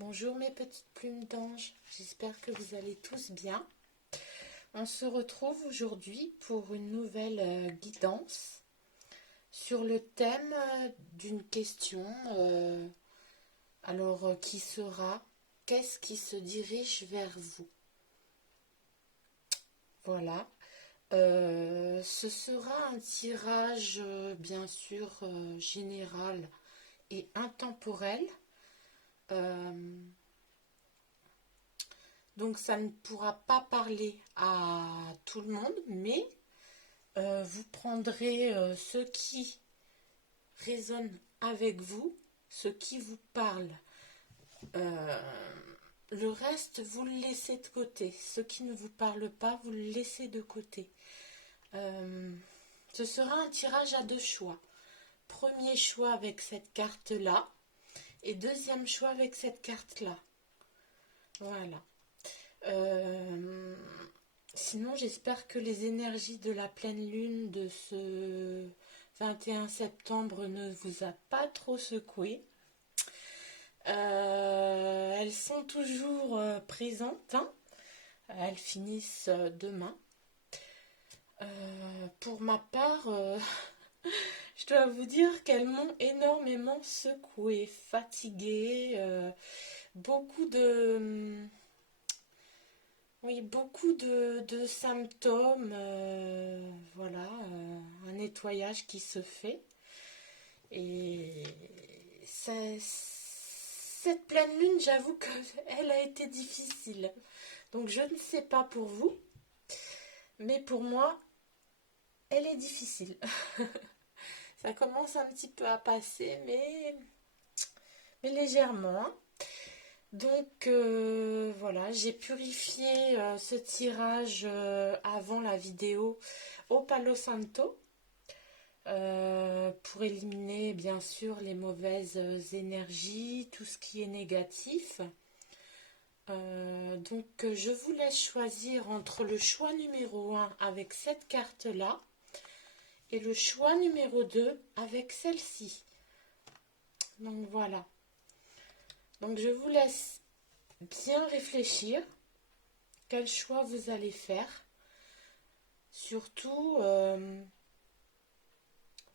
Bonjour mes petites plumes d'ange, j'espère que vous allez tous bien. On se retrouve aujourd'hui pour une nouvelle guidance sur le thème d'une question, qui sera « Qu'est-ce qui se dirige vers vous ?» Voilà, ce sera un tirage bien sûr général et intemporel. Donc ça ne pourra pas parler à tout le monde, mais vous prendrez ce qui résonne avec vous, ce qui vous parle. Le reste, vous le laissez de côté. Ce qui ne vous parle pas, vous le laissez de côté. Ce sera un tirage à deux choix. Premier choix avec cette carte-là et deuxième choix avec cette carte-là. Voilà. Sinon, j'espère que les énergies de la pleine lune de ce 21 septembre ne vous a pas trop secoué. Elles sont toujours présentes, hein. Elles finissent demain. Pour ma part, je dois vous dire qu'elles m'ont énormément secouée, fatiguée, beaucoup de symptômes, voilà, un nettoyage qui se fait. Et cette pleine lune, j'avoue qu'elle a été difficile. Donc je ne sais pas pour vous, mais pour moi, elle est difficile. Ça commence un petit peu à passer, mais légèrement. Donc voilà, j'ai purifié ce tirage avant la vidéo au Palo Santo pour éliminer bien sûr les mauvaises énergies, tout ce qui est négatif. Donc je vous laisse choisir entre le choix numéro 1 avec cette carte-là et le choix numéro 2 avec celle-ci. Donc voilà. Donc je vous laisse bien réfléchir quel choix vous allez faire. Surtout,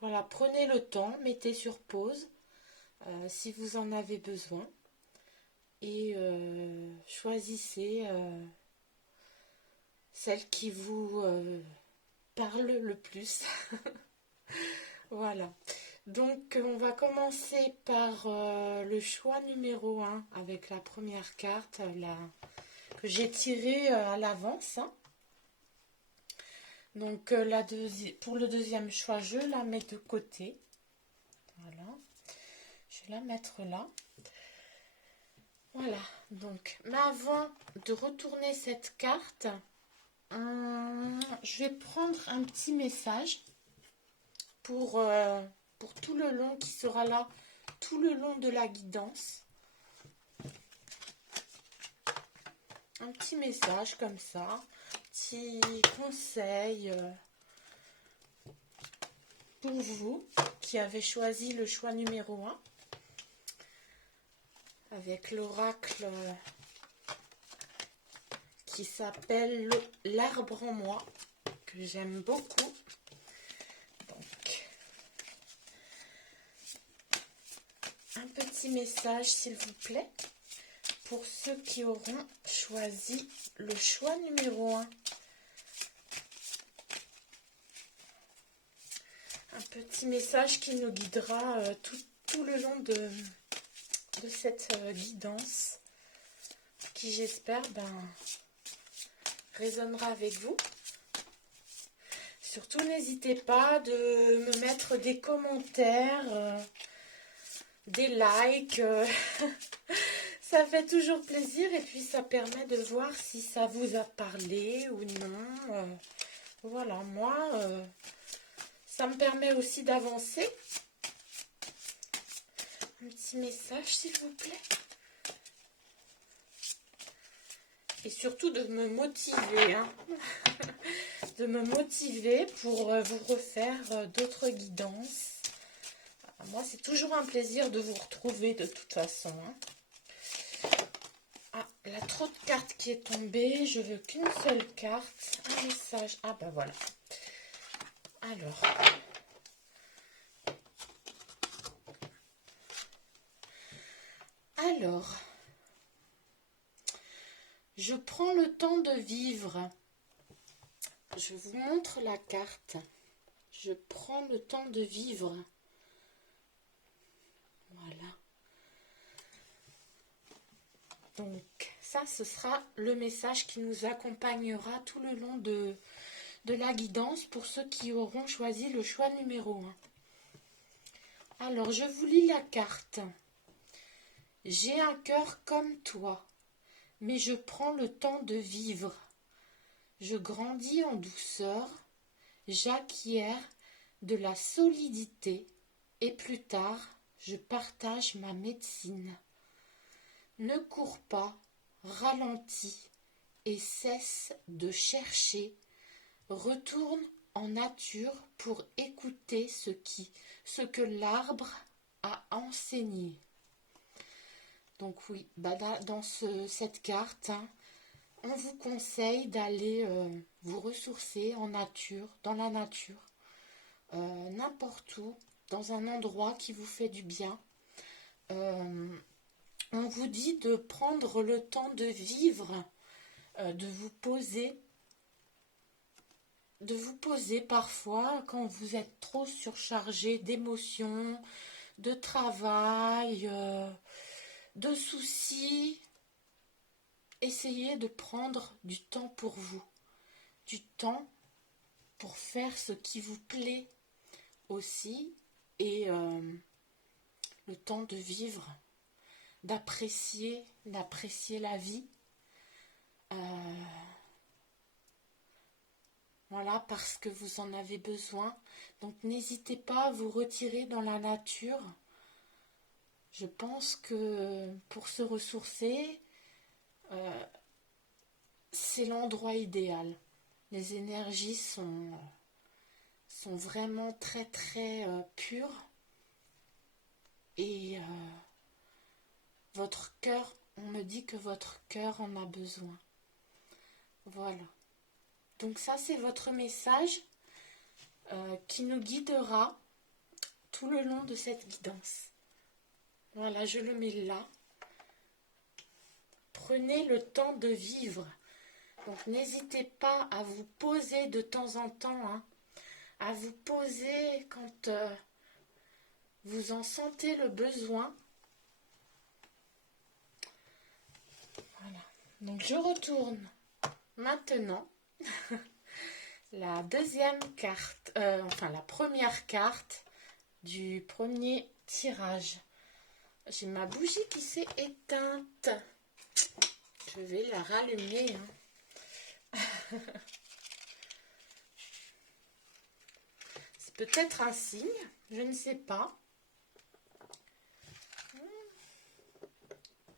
voilà, prenez le temps, mettez sur pause si vous en avez besoin et choisissez celle qui vous parle le plus. Voilà. Donc on va commencer par le choix numéro 1 avec la première carte que j'ai tirée à l'avance. Hein. Donc pour le deuxième choix, je la mets de côté. Voilà. Je vais la mettre là. Voilà. Donc, mais avant de retourner cette carte, je vais prendre un petit message pour tout le long, qui sera là tout le long de la guidance. Un petit message comme ça, petit conseil pour vous qui avez choisi le choix numéro 1 avec l'oracle qui s'appelle l'arbre en moi, que j'aime beaucoup. Donc, un petit message s'il vous plaît pour ceux qui auront choisi le choix numéro 1. Un petit message qui nous guidera tout le long de cette guidance, qui j'espère résonnera avec vous. Surtout n'hésitez pas de me mettre des commentaires, des likes, ça fait toujours plaisir et puis ça permet de voir si ça vous a parlé ou non. Voilà, moi, ça me permet aussi d'avancer. Un petit message s'il vous plaît. Et surtout de me motiver, hein. De me motiver pour vous refaire d'autres guidances. Moi, c'est toujours un plaisir de vous retrouver de toute façon. Hein. Il y a trop de cartes qui est tombée. Je veux qu'une seule carte. Un message. Ah bah voilà. Alors, je prends le temps de vivre. Je vous montre la carte. Je prends le temps de vivre. Voilà. Donc, ça, ce sera le message qui nous accompagnera tout le long de la guidance pour ceux qui auront choisi le choix numéro 1. Alors, je vous lis la carte. J'ai un cœur comme toi, mais je prends le temps de vivre. Je grandis en douceur, j'acquiers de la solidité et plus tard, je partage ma médecine. Ne cours pas, ralentis et cesse de chercher. Retourne en nature pour écouter ce que l'arbre a enseigné. Donc oui, dans cette carte, on vous conseille d'aller vous ressourcer en nature, dans la nature, n'importe où, dans un endroit qui vous fait du bien. On vous dit de prendre le temps de vivre, de vous poser parfois quand vous êtes trop surchargé d'émotions, de travail, de soucis. Essayez de prendre du temps pour vous, du temps pour faire ce qui vous plaît aussi et le temps de vivre, d'apprécier la vie. Voilà, parce que vous en avez besoin. Donc n'hésitez pas à vous retirer dans la nature. Je pense que pour se ressourcer, c'est l'endroit idéal. Les énergies sont vraiment très très pures. Et votre cœur, on me dit que votre cœur en a besoin. Voilà. Donc ça, c'est votre message qui nous guidera tout le long de cette guidance. Voilà, je le mets là. Prenez le temps de vivre. Donc n'hésitez pas à vous poser de temps en temps, à vous poser quand vous en sentez le besoin. Voilà. Donc je retourne maintenant la deuxième carte, la première carte du premier tirage. J'ai ma bougie qui s'est éteinte. Je vais la rallumer. C'est peut-être un signe, je ne sais pas.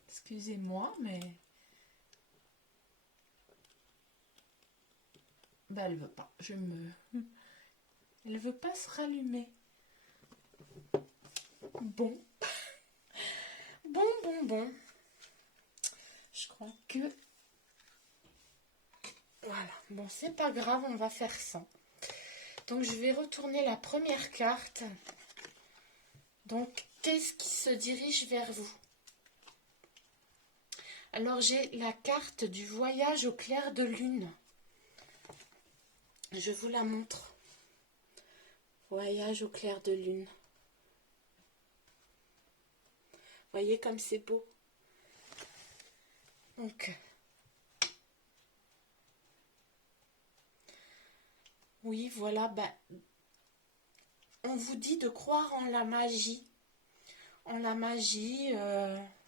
Excusez-moi, mais... elle veut pas. Elle veut pas se rallumer. Bon. Bon. Je crois que... Voilà. Bon, c'est pas grave, on va faire ça. Donc, je vais retourner la première carte. Donc, qu'est-ce qui se dirige vers vous? Alors, j'ai la carte du voyage au clair de lune. Je vous la montre. Voyage au clair de lune. Voyez comme c'est beau. Donc, oui, voilà, on vous dit de croire en la magie. En la magie,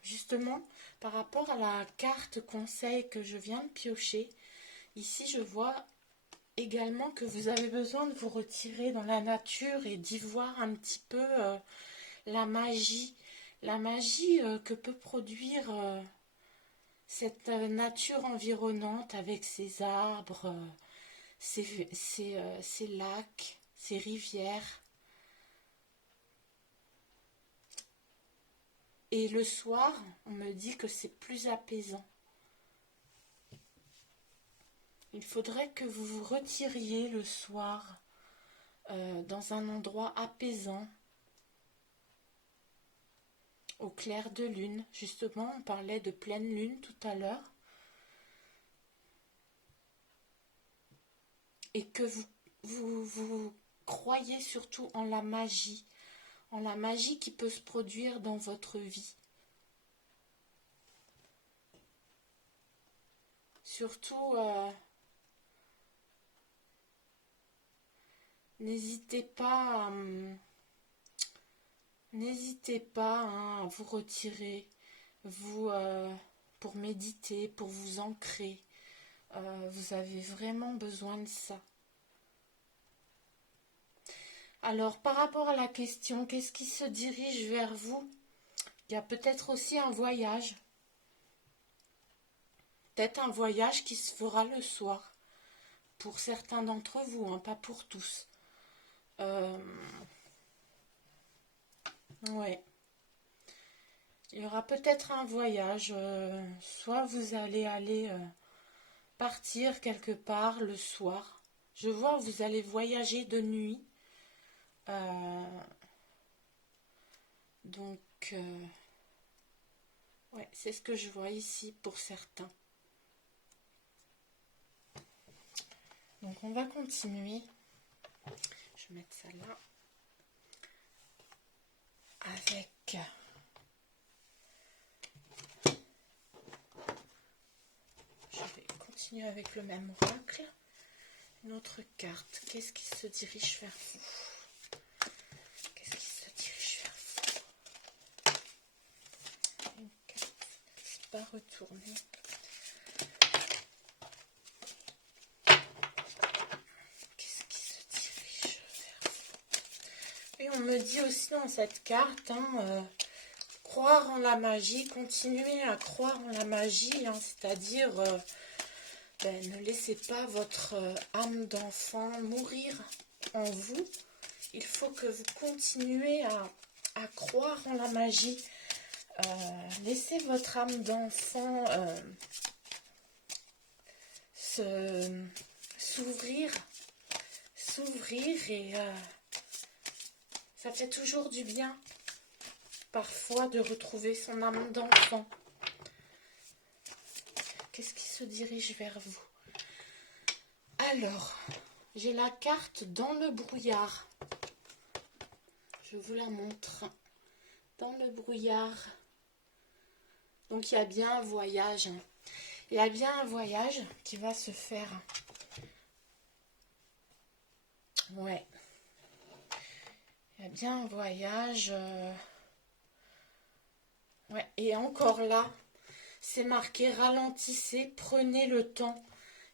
justement, par rapport à la carte conseil que je viens de piocher. Ici, je vois également que vous avez besoin de vous retirer dans la nature et d'y voir un petit peu la magie. La magie que peut produire cette nature environnante avec ses arbres, ces lacs, ces rivières. Et le soir, on me dit que c'est plus apaisant. Il faudrait que vous vous retiriez le soir dans un endroit apaisant, au clair de lune. Justement, on parlait de pleine lune tout à l'heure. Et que vous croyez surtout en la magie qui peut se produire dans votre vie. Surtout, n'hésitez pas hein, à vous retirer, pour méditer, pour vous ancrer. Vous avez vraiment besoin de ça. Alors, par rapport à la question, qu'est-ce qui se dirige vers vous? Il y a peut-être aussi un voyage. Peut-être un voyage qui se fera le soir. Pour certains d'entre vous, hein, pas pour tous. Ouais. Il y aura peut-être un voyage. Soit vous allez partir quelque part le soir. Je vois, vous allez voyager de nuit. Donc, ouais, c'est ce que je vois ici pour certains. Donc, on va continuer. Je vais mettre ça là. Avec... Je vais continuer avec le même oracle. Une autre carte. Qu'est-ce qui se dirige vers vous? Qu'est-ce qui se dirige vers vous? Une carte. Je ne vais pas retourner. Qu'est-ce qui se dirige vers vous? Et on me dit aussi dans cette carte, hein, croire en la magie, continuer à croire en la magie, hein, c'est-à-dire ne laissez pas votre âme d'enfant mourir en vous. Il faut que vous continuez à croire en la magie. Laissez votre âme d'enfant s'ouvrir et ça fait toujours du bien parfois de retrouver son âme d'enfant. Qu'est-ce qui se dirige vers vous? Alors, j'ai la carte dans le brouillard. Je vous la montre. Dans le brouillard. Donc, il y a bien un voyage. Il y a bien un voyage qui va se faire. Ouais. Il y a bien un voyage. Ouais. Et encore là, c'est marqué ralentissez, prenez le temps.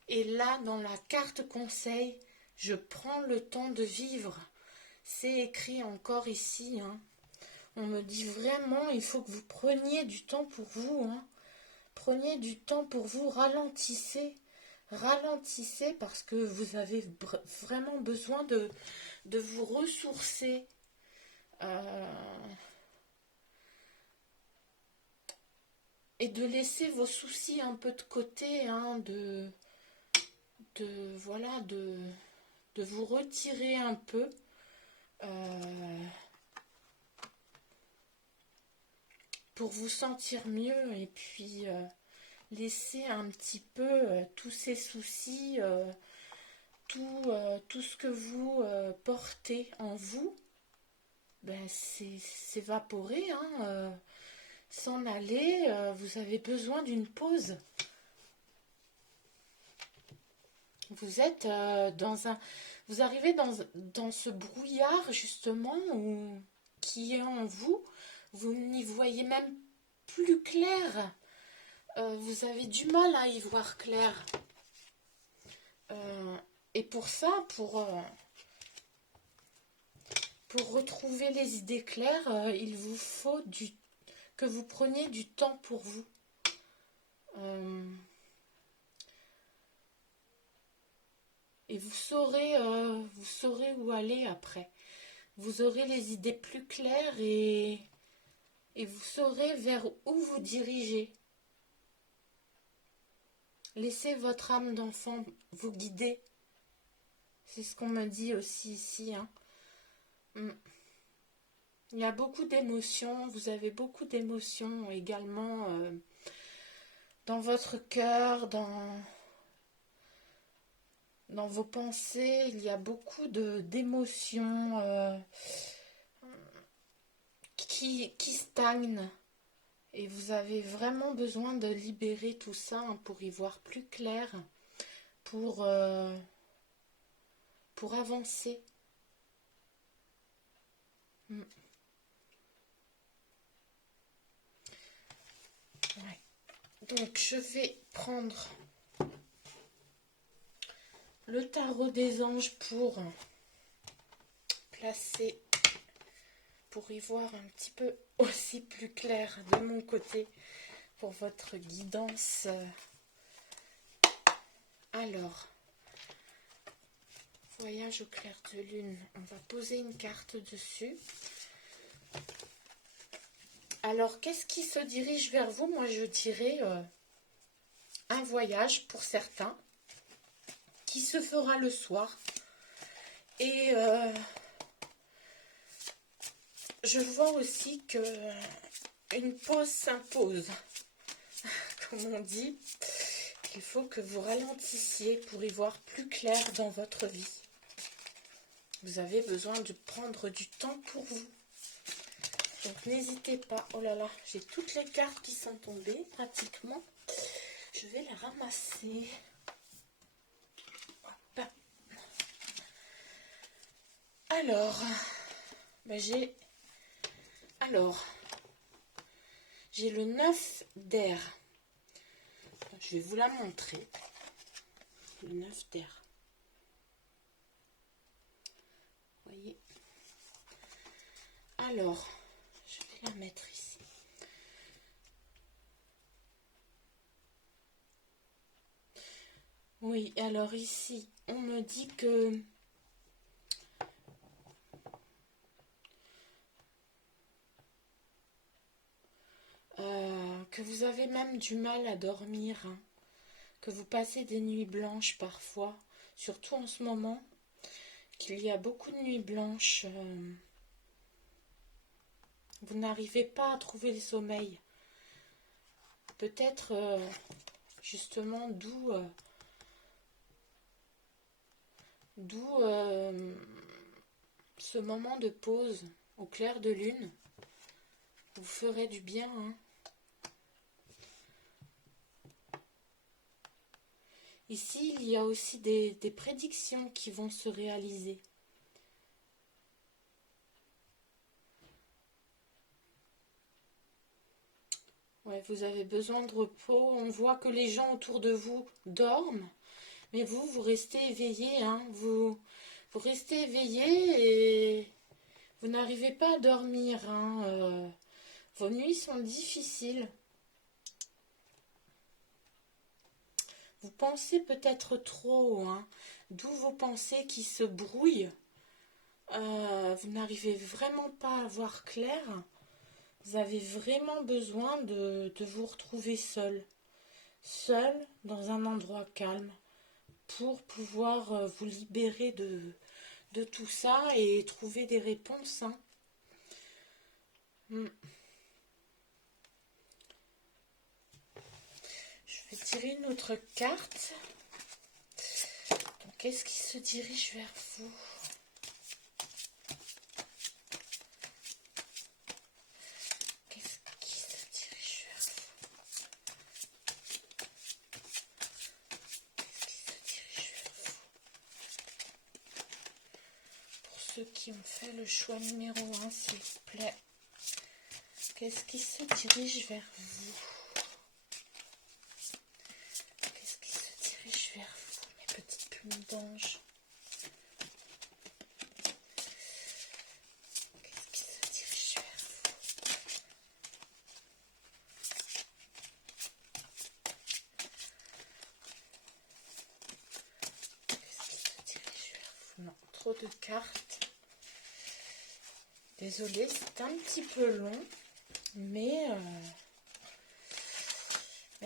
Et là, dans la carte conseil, je prends le temps de vivre. C'est écrit encore ici. Hein. On me dit vraiment, il faut que vous preniez du temps pour vous. Hein. Prenez du temps pour vous, ralentissez. Ralentissez parce que vous avez vraiment besoin de vous ressourcer. Et de laisser vos soucis un peu de côté, hein, de vous retirer un peu. Pour vous sentir mieux et puis laisser un petit peu tous ces soucis, tout ce que vous portez en vous, s'évaporer, hein, s'en aller. Vous avez besoin d'une pause. Vous êtes vous arrivez dans ce brouillard justement qui est en vous. Vous n'y voyez même plus clair. Vous avez du mal à y voir clair. Et pour ça, pour retrouver les idées claires, il vous faut que vous preniez du temps pour vous. Et vous saurez où aller après. Vous aurez les idées plus claires et vous saurez vers où vous dirigez. Laissez votre âme d'enfant vous guider. C'est ce qu'on me dit aussi ici. Hein. Il y a beaucoup d'émotions. Vous avez beaucoup d'émotions également dans votre cœur, dans vos pensées. Il y a beaucoup d'émotions qui stagnent. Et vous avez vraiment besoin de libérer tout ça hein, pour y voir plus clair, pour avancer. Ouais. Donc je vais prendre le tarot des anges pour placer, pour y voir un petit peu aussi plus clair de mon côté pour votre guidance. Alors, voyage au clair de lune, on va poser une carte dessus. Alors, qu'est-ce qui se dirige vers vous? Moi, je dirais un voyage pour certains qui se fera le soir. Et je vois aussi que une pause s'impose, comme on dit. Il faut que vous ralentissiez pour y voir plus clair dans votre vie. Vous avez besoin de prendre du temps pour vous. Donc n'hésitez pas. Oh là là, j'ai toutes les cartes qui sont tombées pratiquement. Je vais les ramasser. Hop. Alors, ben j'ai le 9 d'air. Je vais vous la montrer. Le 9 d'air. Vous voyez? Alors, je vais la mettre ici. Oui, alors ici, on me dit que vous avez même du mal à dormir, hein, que vous passez des nuits blanches parfois, surtout en ce moment, qu'il y a beaucoup de nuits blanches. Vous n'arrivez pas à trouver le sommeil. Peut-être justement d'où ce moment de pause au clair de lune vous ferait du bien. Hein. Ici, il y a aussi des prédictions qui vont se réaliser. Ouais, vous avez besoin de repos. On voit que les gens autour de vous dorment, mais vous restez éveillé. Hein. Vous restez éveillé et vous n'arrivez pas à dormir. Hein. Vos nuits sont difficiles. Vous pensez peut-être trop, hein, d'où vos pensées qui se brouillent. Vous n'arrivez vraiment pas à voir clair. Vous avez vraiment besoin de vous retrouver seul. Seul dans un endroit calme pour pouvoir vous libérer de tout ça et trouver des réponses. Hein. Je vais tirer une autre carte. Donc, qu'est-ce qui se dirige vers vous? Qu'est-ce qui se dirige vers vous? Qu'est-ce qui se dirige vers vous? Pour ceux qui ont fait le choix numéro 1, s'il vous plaît. Qu'est-ce qui se dirige vers vous? Qu'est-ce qui se dirige vers vous, mes petites plumes d'ange? Qu'est-ce qui se dirige vers vous? Qu'est-ce qui se dirige vers vous? Non, trop de cartes. Désolée, c'est un petit peu long. Mais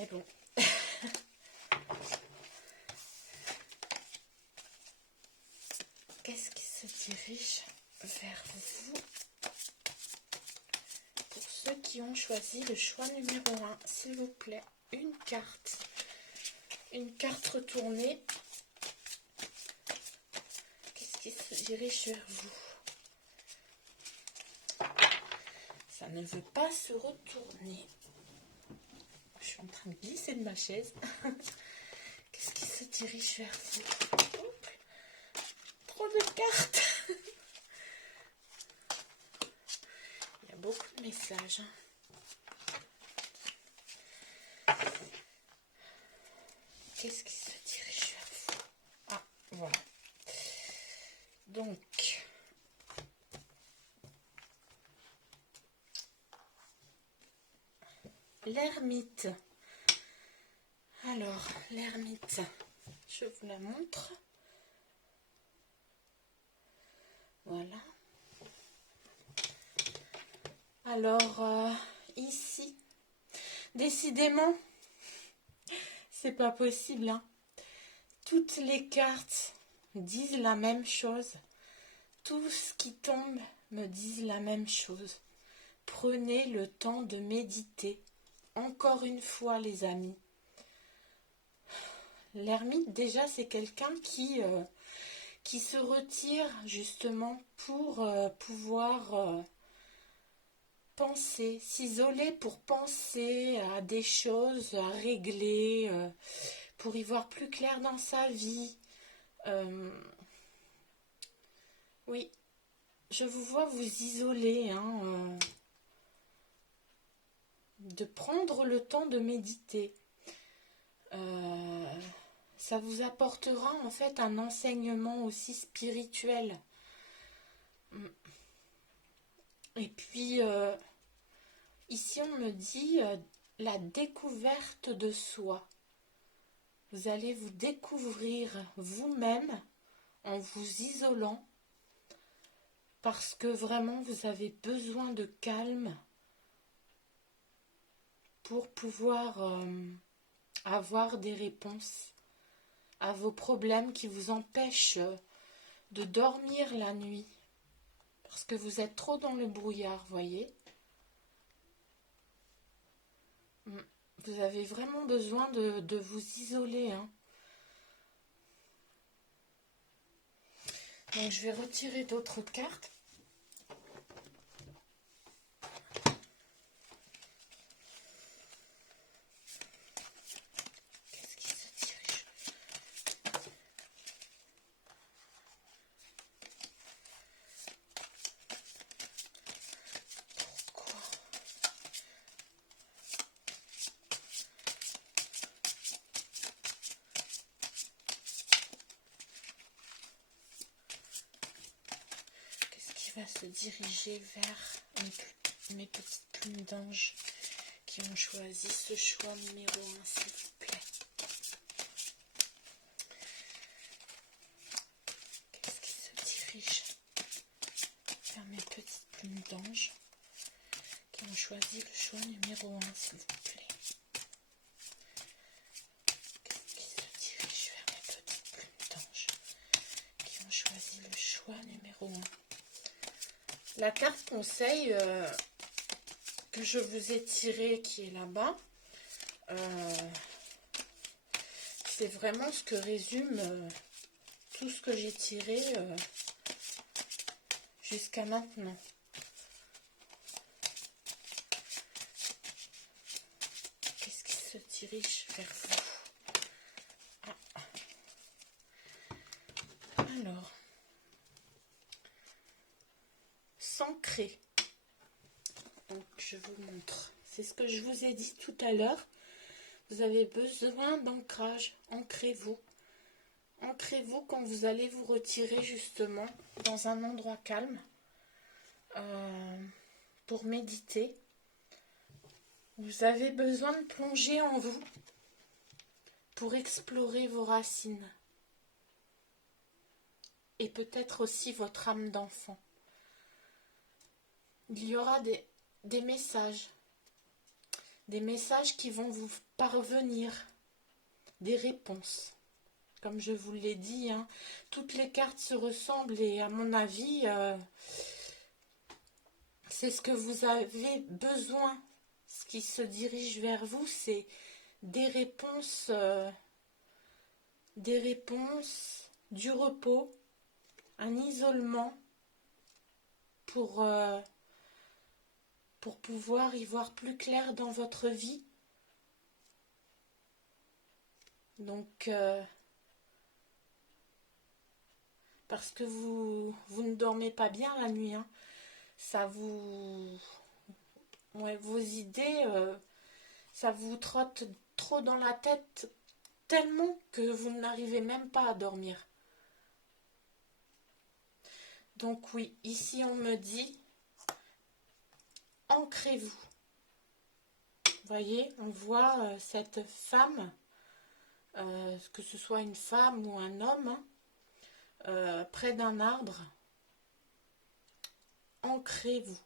bon, dirige vers vous. Pour ceux qui ont choisi le choix numéro 1, s'il vous plaît, une carte retournée. Qu'est-ce qui se dirige vers vous? Ça ne veut pas se retourner. Je suis en train de glisser de ma chaise. Qu'est-ce qui se dirige vers vous? Oups, trop de cartes. Il y a beaucoup de messages. Qu'est-ce qui se dirige vers vous? Ah, voilà. Donc, l'ermite. Alors, l'ermite, je vous la montre. Voilà. Alors, ici, décidément, c'est pas possible, hein. Toutes les cartes disent la même chose. Tout ce qui tombe me disent la même chose. Prenez le temps de méditer. Encore une fois, les amis. L'ermite, déjà, c'est quelqu'un qui se retire justement pour pouvoir penser, s'isoler pour penser à des choses à régler, pour y voir plus clair dans sa vie. Oui, je vous vois vous isoler, hein, de prendre le temps de méditer. Ça vous apportera en fait un enseignement aussi spirituel. Et puis, ici on me dit la découverte de soi. Vous allez vous découvrir vous-même en vous isolant parce que vraiment vous avez besoin de calme pour pouvoir avoir des réponses à vos problèmes qui vous empêchent de dormir la nuit. Parce que vous êtes trop dans le brouillard, voyez. Vous avez vraiment besoin de vous isoler, hein. Donc je vais retirer d'autres cartes. Qu'est-ce qui se dirige? Pourquoi? Qu'est-ce qui va se diriger vers mes petites plumes d'ange qui ont choisi ce choix numéro 1, s'il vous plaît? Qu'est-ce qui se dirige vers mes petites plumes d'ange qui ont choisi le choix numéro 1, s'il vous plaît? Qu'est-ce qui se dirige vers mes petites plumes d'ange qui ont choisi le choix numéro 1? La carte conseil que je vous ai tirée, qui est là-bas, c'est vraiment ce que résume tout ce que j'ai tiré jusqu'à maintenant. Qu'est-ce qui se dirige vers vous? Alors, s'ancrer. Donc, je vous montre. C'est ce que je vous ai dit tout à l'heure. Vous avez besoin d'ancrage. Ancrez-vous. Ancrez-vous quand vous allez vous retirer justement dans un endroit calme pour méditer. Vous avez besoin de plonger en vous pour explorer vos racines. Et peut-être aussi votre âme d'enfant. Il y aura des messages qui vont vous parvenir, des réponses. Comme je vous l'ai dit, hein, toutes les cartes se ressemblent et à mon avis, c'est ce que vous avez besoin. Ce qui se dirige vers vous, c'est des réponses, du repos, un isolement pour pouvoir y voir plus clair dans votre vie. Donc, parce que vous ne dormez pas bien la nuit, hein. Ça vous... Ouais, vos idées, ça vous trotte trop dans la tête tellement que vous n'arrivez même pas à dormir. Donc oui, ici on me dit, ancrez-vous. Vous voyez, on voit cette femme, que ce soit une femme ou un homme, près d'un arbre. Ancrez-vous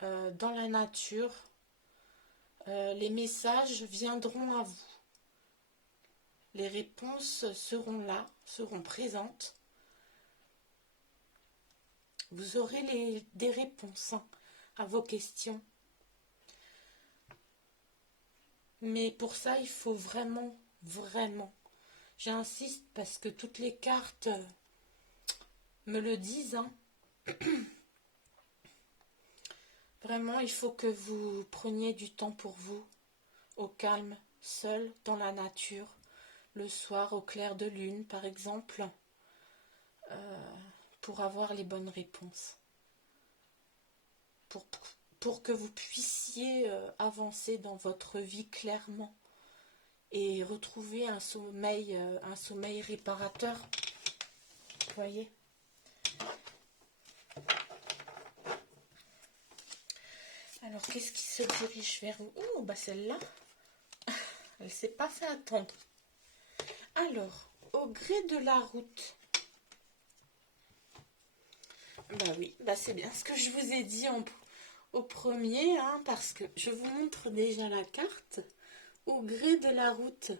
dans la nature. Les messages viendront à vous. Les réponses seront là, seront présentes. Vous aurez des réponses, hein, à vos questions. Mais pour ça, il faut vraiment, vraiment, j'insiste parce que toutes les cartes me le disent, hein. Vraiment, il faut que vous preniez du temps pour vous, au calme, seul, dans la nature, le soir au clair de lune, par exemple, pour avoir les bonnes réponses. Pour que vous puissiez avancer dans votre vie clairement et retrouver un sommeil réparateur. Vous voyez ? Alors, qu'est-ce qui se dirige vers vous? Oh, bah celle-là, elle ne s'est pas fait attendre. Alors, au gré de la route. Bah oui, bah c'est bien ce que je vous ai dit au premier, hein, parce que je vous montre déjà la carte. Au gré de la route.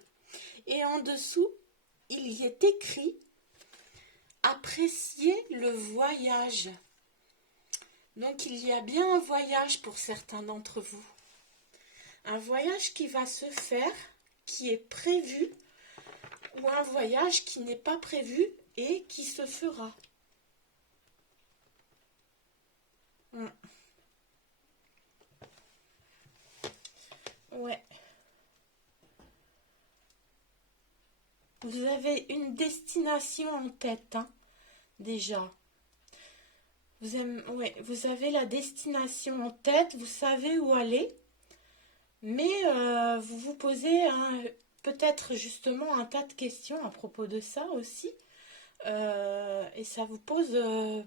Et en dessous, il y est écrit « Appréciez le voyage ». Donc, il y a bien un voyage pour certains d'entre vous. Un voyage qui va se faire, qui est prévu, ou un voyage qui n'est pas prévu et qui se fera. Ouais. Vous avez une destination en tête, hein, déjà. Vous avez la destination en tête, vous savez où aller, mais vous vous posez peut-être justement un tas de questions à propos de ça aussi, et ça vous pose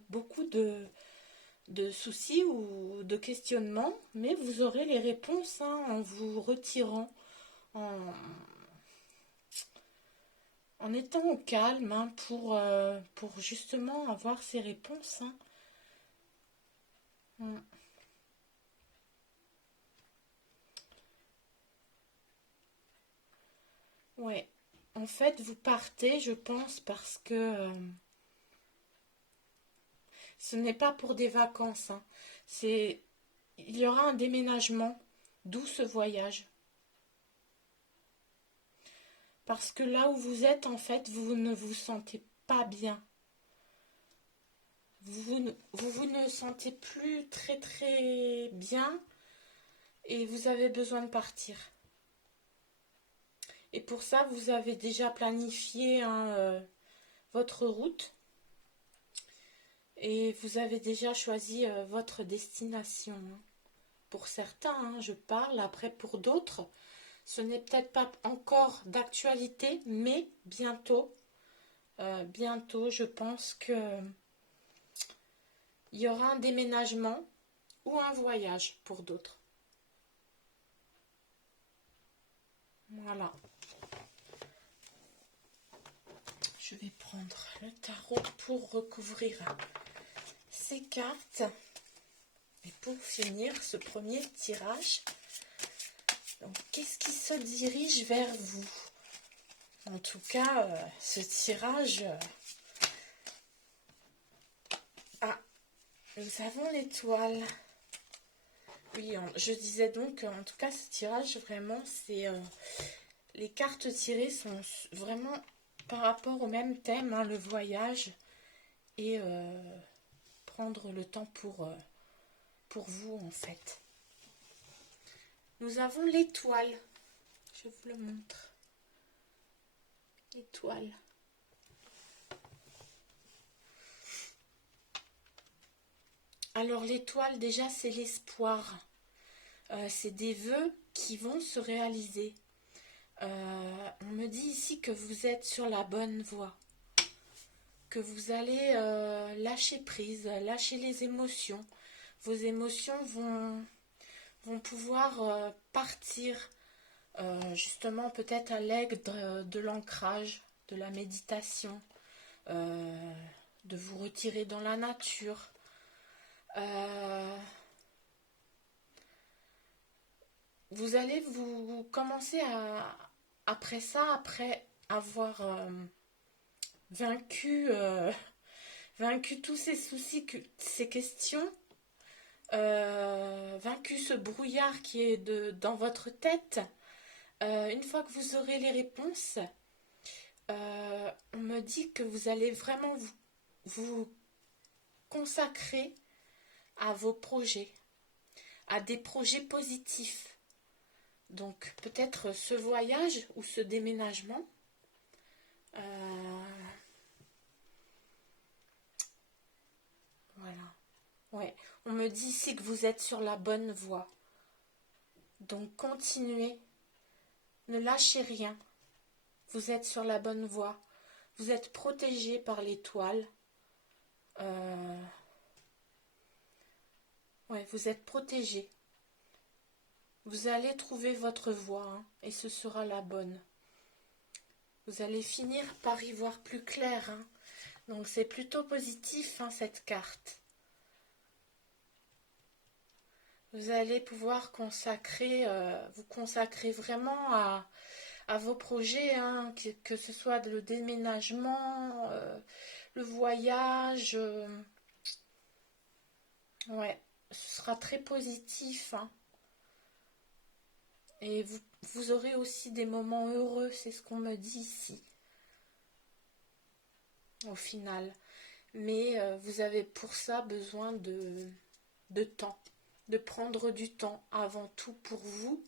beaucoup de soucis ou de questionnements, mais vous aurez les réponses, hein, en vous retirant, en étant au calme, hein, pour justement avoir ces réponses, hein. Ouais, en fait, vous partez, je pense, parce que ce n'est pas pour des vacances, hein. Il y aura un déménagement, d'où ce voyage. Parce que là où vous êtes, en fait, vous ne vous sentez pas bien. Vous ne sentez plus très très bien et vous avez besoin de partir. Et pour ça, vous avez déjà planifié votre route et vous avez déjà choisi votre destination. Pour certains, hein, je parle, après pour d'autres, ce n'est peut-être pas encore d'actualité, mais bientôt, je pense que il y aura un déménagement ou un voyage pour d'autres. Voilà. Je vais prendre le tarot pour recouvrir ces cartes. Et pour finir ce premier tirage, donc qu'est-ce qui se dirige vers vous? En tout cas, ce tirage... Ah, nous avons l'étoile. Oui, je disais donc, en tout cas, ce tirage, vraiment, c'est... les cartes tirées sont vraiment par rapport au même thème, hein, le voyage et prendre le temps pour vous, en fait. Nous avons l'étoile. Je vous le montre. L'étoile. Alors l'étoile, déjà, c'est l'espoir. C'est des vœux qui vont se réaliser. On me dit ici que vous êtes sur la bonne voie. Que vous allez lâcher prise, lâcher les émotions. Vos émotions vont pouvoir partir justement peut-être à l'aide de l'ancrage, de la méditation, de vous retirer dans la nature. Vous allez vous commencer à, après ça, après avoir vaincu tous ces soucis, ces questions, vaincu ce brouillard qui est dans votre tête, une fois que vous aurez les réponses, on me dit que vous allez vraiment vous consacrer à vos projets, à des projets positifs. Donc peut-être ce voyage ou ce déménagement, voilà. Ouais, on me dit ici que vous êtes sur la bonne voie. Donc continuez, ne lâchez rien. Vous êtes sur la bonne voie. Vous êtes protégé par l'étoile. Ouais, vous êtes protégé. Vous allez trouver votre voie, hein, et ce sera la bonne. Vous allez finir par y voir plus clair, hein. Donc c'est plutôt positif, hein, cette carte. Vous allez pouvoir vous consacrer vraiment à vos projets, hein, que ce soit le déménagement, le voyage. Ouais, ce sera très positif, hein. Et vous aurez aussi des moments heureux, c'est ce qu'on me dit ici, au final. Mais vous avez pour ça besoin de temps, de prendre du temps avant tout pour vous,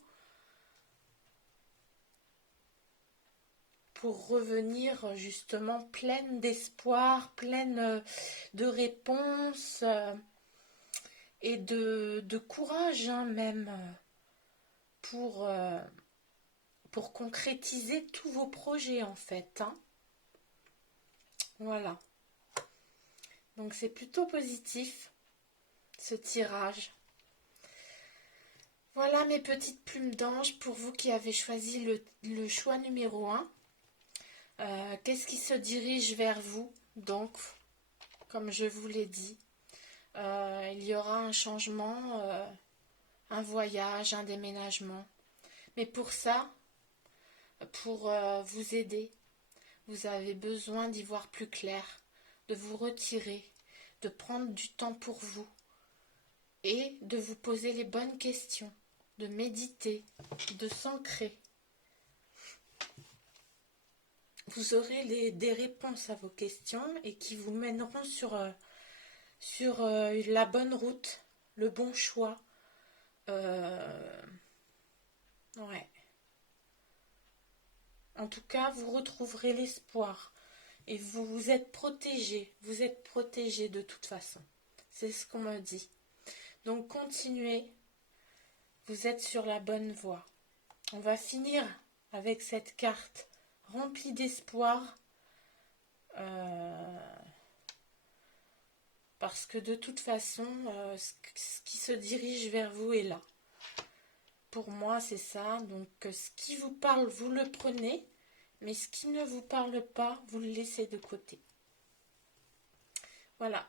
pour revenir justement pleine d'espoir, pleine de réponses et de courage, hein, même pour concrétiser tous vos projets en fait, hein. Voilà. Donc c'est plutôt positif ce tirage. Voilà mes petites plumes d'ange pour vous qui avez choisi le choix numéro 1. Qu'est-ce qui se dirige vers vous? Donc, comme je vous l'ai dit, il y aura un changement, un voyage, un déménagement. Mais pour ça, pour vous aider, vous avez besoin d'y voir plus clair, de vous retirer, de prendre du temps pour vous et de vous poser les bonnes questions, de méditer, de s'ancrer. Vous aurez des réponses à vos questions et qui vous mèneront sur la bonne route, le bon choix. Ouais. En tout cas, vous retrouverez l'espoir et vous êtes protégé. Vous êtes protégé de toute façon. C'est ce qu'on me dit. Donc continuez. Vous êtes sur la bonne voie. On va finir avec cette carte remplie d'espoir. Parce que de toute façon, ce qui se dirige vers vous est là. Pour moi, c'est ça. Donc, ce qui vous parle, vous le prenez. Mais ce qui ne vous parle pas, vous le laissez de côté. Voilà.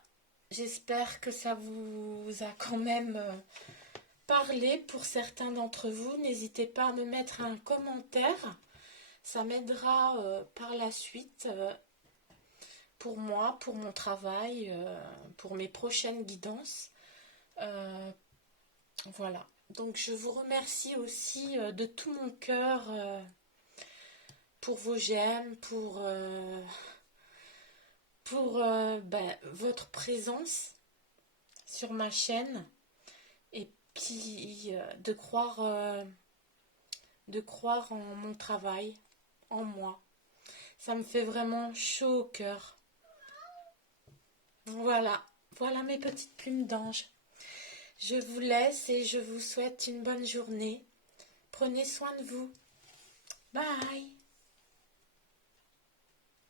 J'espère que ça vous a quand même parlé pour certains d'entre vous. N'hésitez pas à me mettre un commentaire Ça m'aidera par la suite pour moi, pour mon travail, pour mes prochaines guidances. Voilà. Donc je vous remercie aussi de tout mon cœur pour vos j'aime, pour votre présence sur ma chaîne et puis de croire en mon travail, en moi. Ça me fait vraiment chaud au cœur. Voilà, voilà mes petites plumes d'ange. Je vous laisse et je vous souhaite une bonne journée. Prenez soin de vous. Bye.